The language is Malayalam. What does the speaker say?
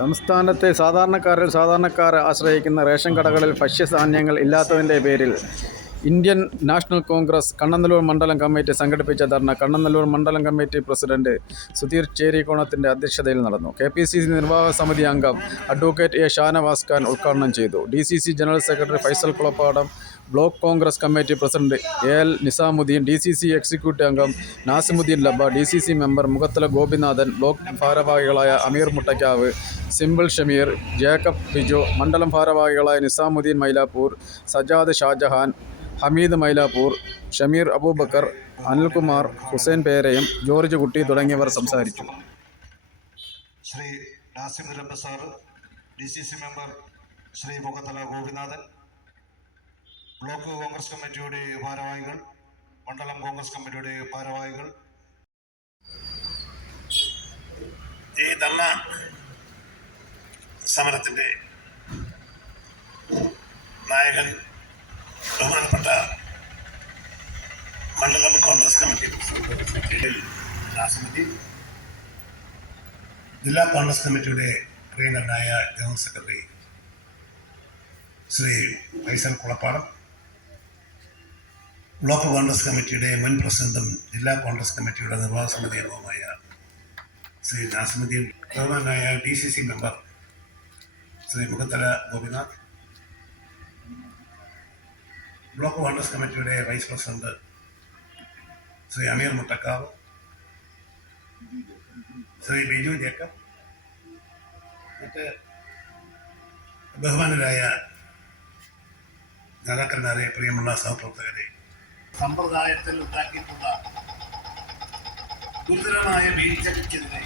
സംസ്ഥാനത്തെ സാധാരണക്കാരെ ആശ്രയിക്കുന്ന റേഷൻ കടകളിൽ ഭക്ഷ്യധാന്യങ്ങൾ ഇല്ലാത്തതിൻ്റെ പേരിൽ ഇന്ത്യൻ നാഷണൽ കോൺഗ്രസ് കണ്ണനല്ലൂർ മണ്ഡലം കമ്മിറ്റി സംഘടിപ്പിച്ച ധർണ കണ്ണനല്ലൂർ മണ്ഡലം കമ്മിറ്റി പ്രസിഡന്റ് സുധീർ ചേരിക്കോണത്തിൻ്റെ അധ്യക്ഷതയിൽ നടന്നു. KPCC നിർവാഹക സമിതി അംഗം അഡ്വക്കേറ്റ് എ ഷാനവാസ് ഖാൻ ഉദ്ഘാടനം ചെയ്തു. DCC general secretary Faisal Kulappadam, block Congress committee president AL Nizamuddin, DCC executive അംഗം Nasimuddin Labba, DCC member Mukhathala Gopinathan, block ഭാരവാഹികളായ അമീർ മുട്ടയ്ക്കാവ്, സിമ്പിൾ ഷമീർ, ജേക്കബ് ബിജു, മണ്ഡലം ഭാരവാഹികളായ നിസാമുദ്ദീൻ മൈലാപ്പൂർ, സജാദ് ഷാജഹാൻ, ഹമീദ് മൈലാപ്പൂർ, ഷമീർ അബൂബക്കർ, അനിൽകുമാർ, ഹുസൈൻ പേരയം, ജോർജ് കുട്ടി തുടങ്ങിയവർ സംസാരിച്ചു. Shri Nasim Labba sir, DCC member Shri Mukhathala Gopinathan, block Congress കമ്മിറ്റിയുടെ ഭാരവാഹികൾ, മണ്ഡലം കോൺഗ്രസ് കമ്മിറ്റിയുടെ ഭാരവാഹികൾ, ഈ ധർണ സമരത്തിൻ്റെ നായകൻ ബഹുമാനപ്പെട്ട മണ്ഡലം കോൺഗ്രസ് കമ്മിറ്റി നാസിമുദ്ദീൻ, ജില്ലാ കോൺഗ്രസ് കമ്മിറ്റിയുടെ പ്രിയങ്കരനായ general secretary Shri Faisal Kulappadam, block Congress കമ്മിറ്റിയുടെ മുൻ പ്രസിഡന്റും ജില്ലാ കോൺഗ്രസ് കമ്മിറ്റിയുടെ നിർവാഹക സമിതി അംഗവുമായ ശ്രീ നാസിമുദ്ദീൻ, ബഹുമാനായ DCC member Shri Mukhathala Gopinath, block Congress കമ്മിറ്റിയുടെ വൈസ് പ്രസിഡന്റ് ശ്രീ അമീർ മുട്ടക്കാവ്, ശ്രീ ബിജു ജേക്കബ്, മറ്റ് ബഹുമാനരായ നേതാക്കന്മാരെ, പ്രിയമുള്ള സഹപ്രവർത്തകരെ, സമ്പ്രദായത്തിൽ ഉണ്ടാക്കിയിട്ടുള്ള ഗുരുതരമായ വീഴ്ചയ്ക്കെതിരെ